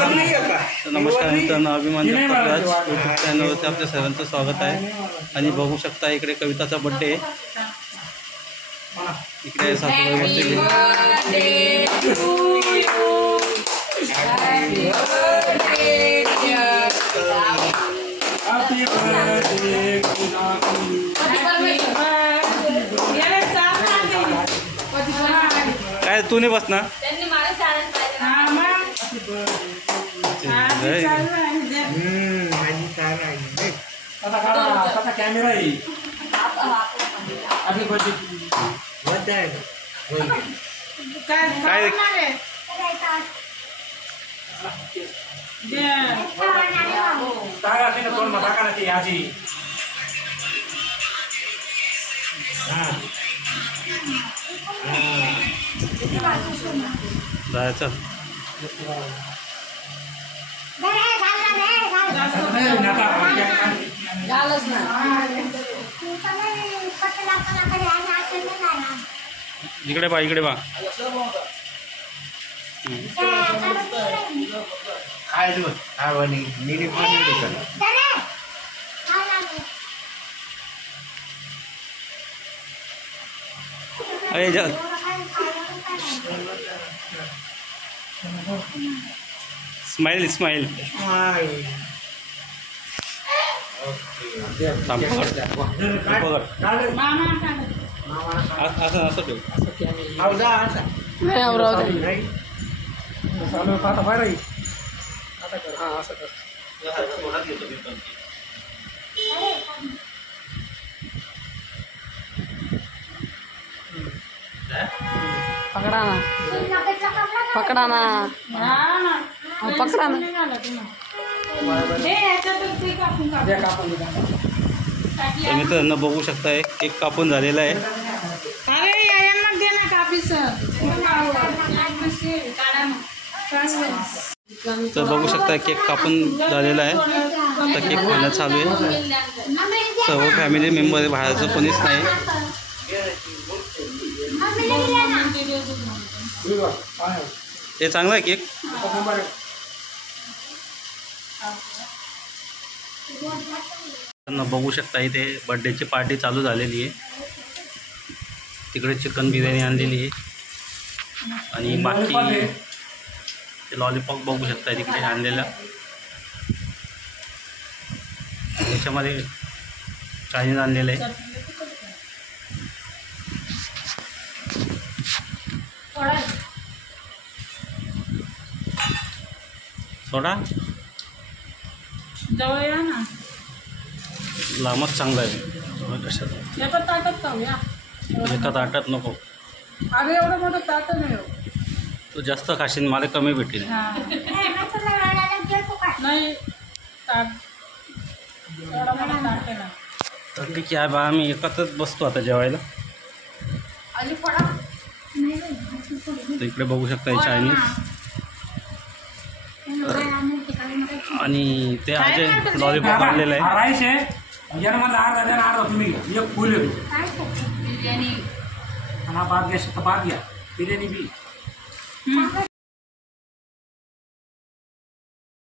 नमस्कार मित्रांनो, अभिमान जगतापराज यूट्यूब चॅनलवरती आपल्या सर्वांचं स्वागत आहे. आणि बघू शकता इकडे कविताचा बड्डे आहे. इकडे सासूबाई बसलेली. काय तू नाही बसना? कॅमेरा आहे. काय जायचं इकडे बा, इकडे बा. अरे जा स्माइल स्माइल. असं असं ठेव. पकड़ा ना, पकड़ा ना, पकड़ा ना. तर मित्रांनो बघू शकताय केक कापून झालेला आहे. तर बघू शकता केक कापून झालेला आहे. आता केक खाणं चालू आहे. सर्व फॅमिली मेंबर बाहेरचं कोणीच नाही. हे चांगला आहे केक. बघू शकता इथे बर्थडेची पार्टी चालू झालेली आहे. तिकडे चिकन बिर्याणी आणलेली आहे आणि बाकी ते लॉलीपॉप बघू शकता तिकडे आणलेला. याच्यामध्ये चायनीज आणलेलं आहे. सोडा जवळ या ना. लांबच चांगला आहे. कशात एका ताटात नको. अरे एवढं मोठं ताट नाही. तू जास्त खाशील, मला कमी भेटेल. नाही तर ठीक आहे बा, आम्ही एकत्रच बसतो आता जेवायला. तर इकडे बघू शकता चायनीज आणि ते अजय लॉलीपॉप आणलेलं आहे. राईस आहे. अर्धा तुम्ही एक फुल बिर्याणी. भात घ्या, भात घ्या. बिर्याणी बी